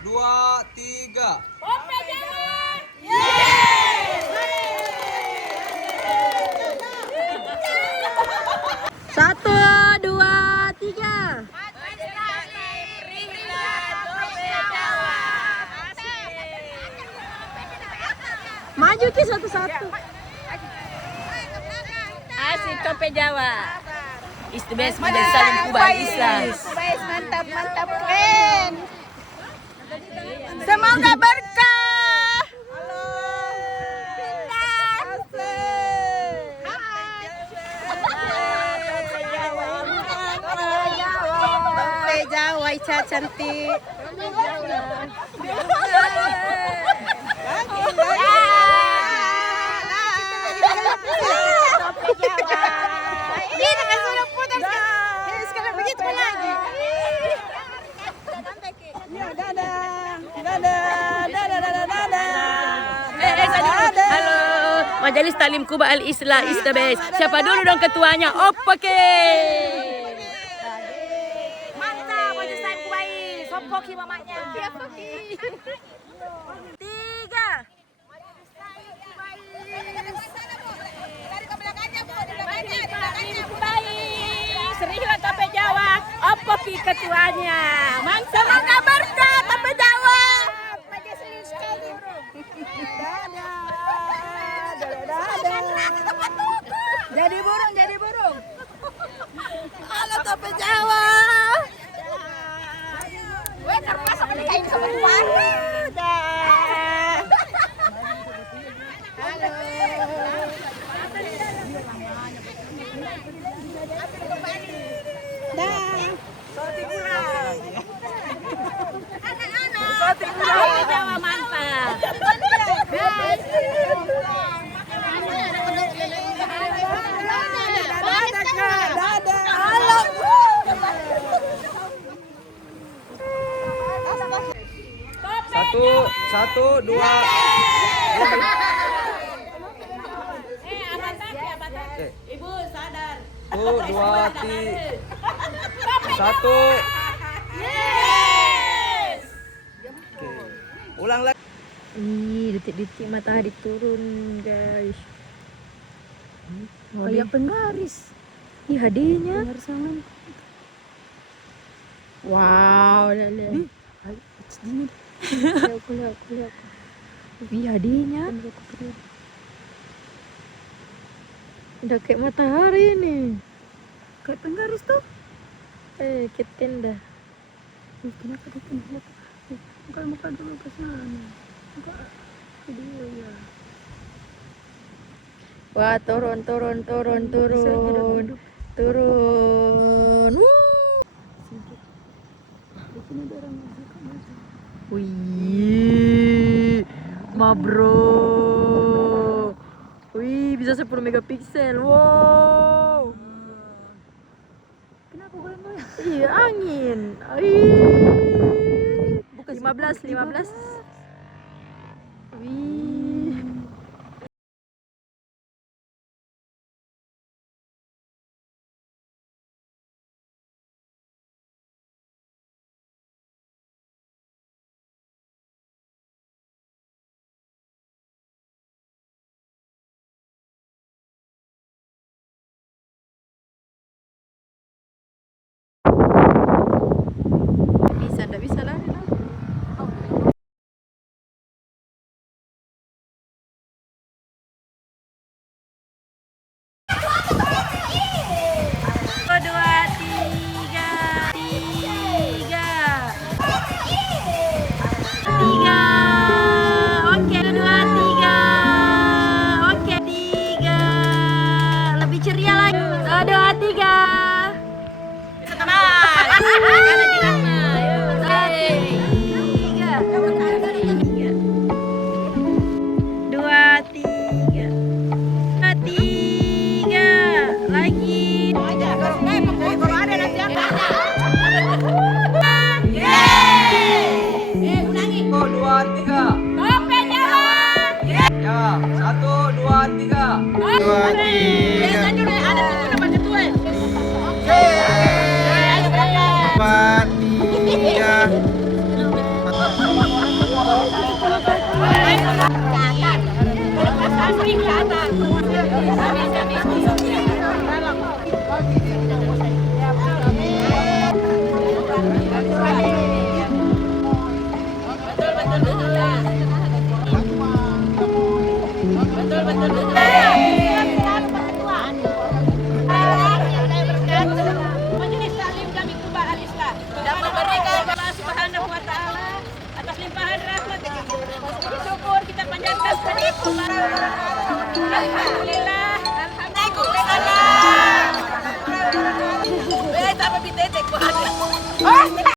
dua, tiga. Oke, jalan. Satu, dua, tiga. Maju Ki satu-satu. Asik Tope Jawa. Is the best Majelis Salim Kuba Islam. Mantap, mantap, keren. Semoga berkah. Tope Jawa, Ica cantik. Ini kan sudah putar sekarang begitu lagi. Ya, dadah. Dadah, dadah, dadah, dadah. Halo, Majelis Talim Kuba Al Islam is the best. Siapa dulu dong ketuanya? Oke. Mantap, Majelis Talim Kuba Is. Sopoki mamanya. Tiga. Serius Tope Jawa. Apa ki ketuanya? Semoga berkah Tope Jawa. Jadi burung, jadi burung. Halo Tope Jawa. Gue termasuk nikahin sama Tuhan. Tope Jawa mantap. Satu, dua. Ibu sadar. Satu, dua, tiga. Satu. Oke. Ulang lagi. Ih, detik-detik matahari turun, guys. Kayak penggaris. Ih, hadiahnya. Wow, lihat. Lihat. Ih, hadiahnya. Udah kayak matahari nih. Kayak penggaris tuh. Kayak tenda. Kenapa dia lihat? Muka dulu ke sana. Muka video ya. Wah, turun. Wih, ma bro. Wih, bisa 10 megapiksel. Wow. Kenapa goyang-goyang? Iya, angin. Wih. 15. Wih. Bisa, ndak bisa lari lah. Alhamdulillah. Alhamdulillah. Eh, tak apa bitete ko.